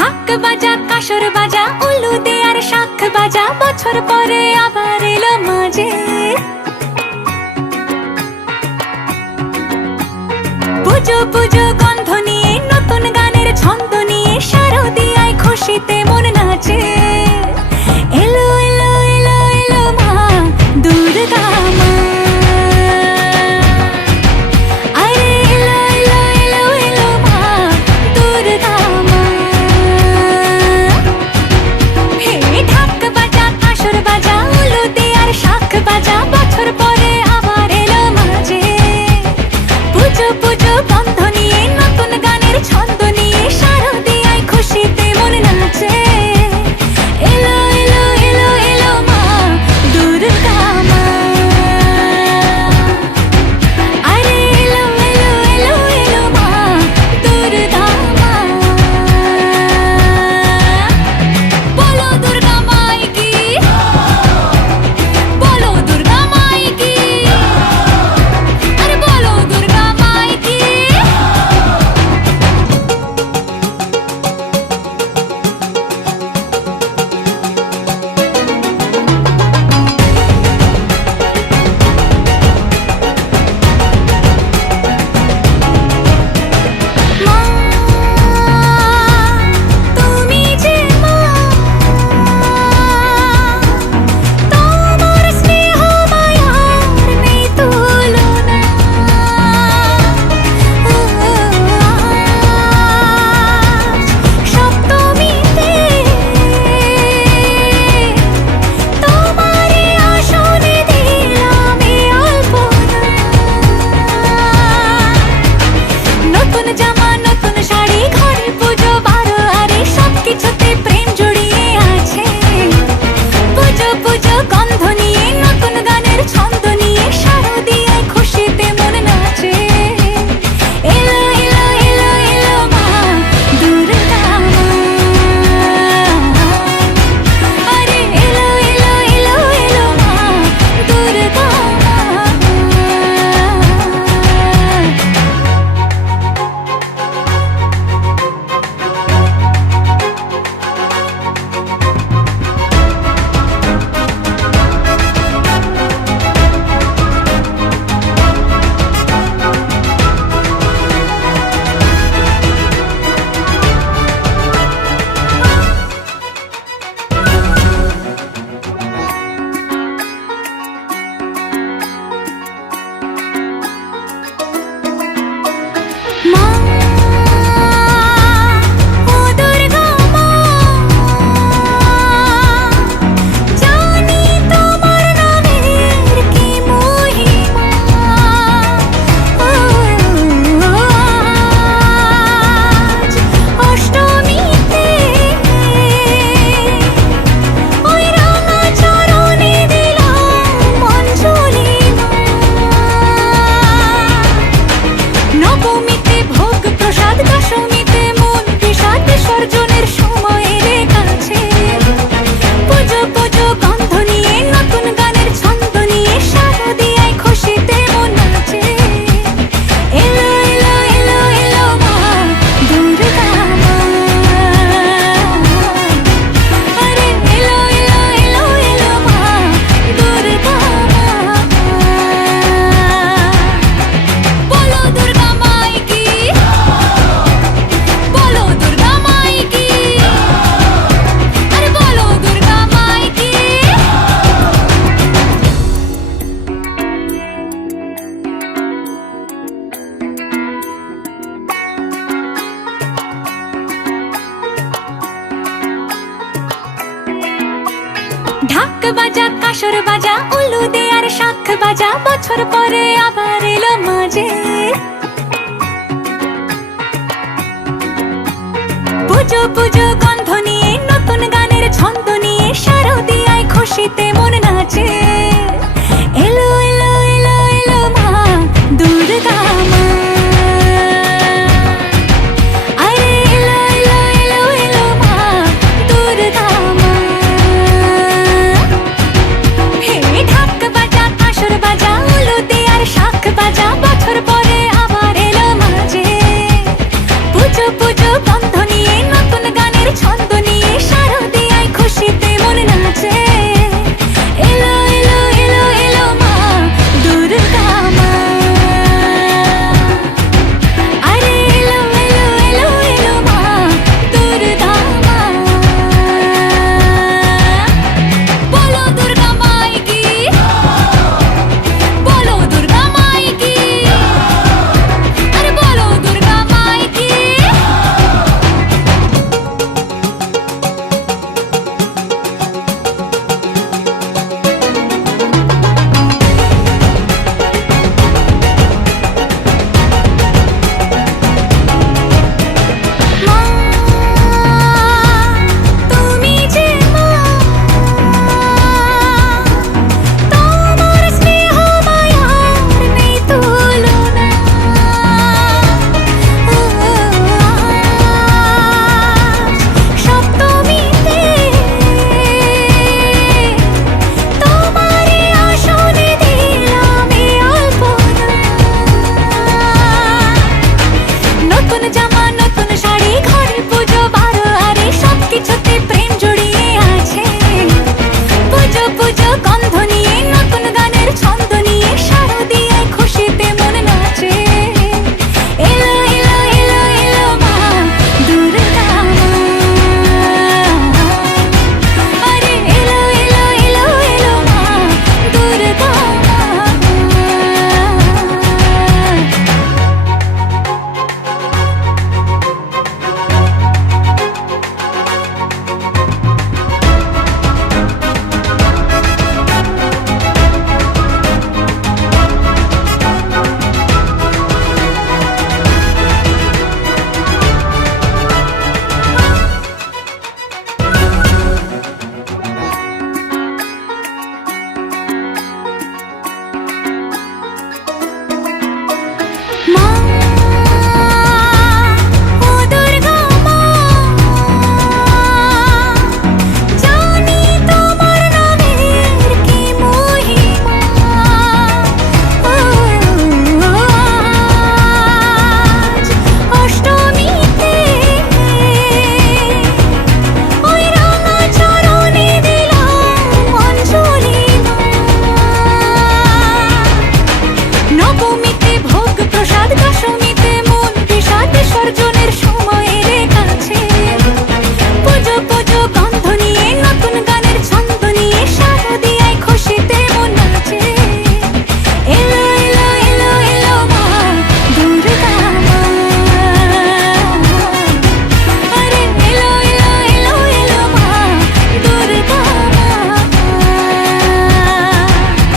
ঢাক বাজা কাসর বাজা উলু দে আর শাখ বাজা, বছর পরে আবার এলো মাঝে। পুজো পুজো গন্ধ নিয়ে নতুন গানের ছন্দ নিয়ে শারদিয়ায় খুশিতে মন নাচে। এলো এলো এলো এলো মা দুর্গা মা, আরে এলো এলো এলো এলো মা দুর্গা মা। হে ঢাক বাজা কাসর বাজা উলু দে আর শাখ বাজা, বছর পরে আবার এলো মাঝে। পুজো পুজো গন্ধ নিয়ে নতুন গানের ছন্দ নিয়ে শারদিয়ায় খুশিতে মন নাচে। এলো এলো এলো এলো মা দুর্গা মা, আরে এলো এলো এলো এলো মা দুর্গা মা। বলো দুর্গা মাই কি, বলো দুর্গা মাই কি, আরে বলো দুর্গা মাই কি। মা তুমি যে মা, তোমার স্নেহ মায়ার নেই তুলনা। সপ্তমীতে তোমারে আসনে দিলাম এই আলপনা। নতুন জামা নতুন শাড়ি ঘরে পুজো বারো, আরে সবকিছুতে প্রেম জড়িয়ে আছে। পুজো পুজো গন্ধ নিয়ে নতুন গানের ছন্দ নিয়ে শারদিয়ায় খুশিতে মন নাচে। এলো এলো এলো এলো মা দুর্গা মা, আরে এলো এলো এলো এলো মা দুর্গা মা। মা ও দুর্গা মা, জানি তোমার নামের কি মহিমা। আজ অষ্টমীতে ওই রাঙা চরণে দিলাম অঞ্জলি মা। নবমীতে ভোগ প্রসাদ, দশমীতে মন বিষাদ, বিসর্জনের সময়ের কাছে। পুজো পুজো গন্ধ নিয়ে নতুন গানের ছন্দ নিয়ে শারদিয়ায় খুশিতে মন নাচে। এলো এলো এলো এলো মা দুর্গা মা, আরে এলো এলো এলো এলো মা দুর্গা মা। বলো দুর্গা মাই কি, বলো দুর্গা মাই কি, আরে বলো দুর্গা মাই কি। ঢাক বাজা কাসর বাজা উলু দে আর শাখ বাজা, বছর পরে আবার এলো মাঝে। পুজো পুজো গন্ধ নিয়ে নতুন গানের ছন্দ নিয়ে শারদিয়ায় খুশিতে মন নাচে।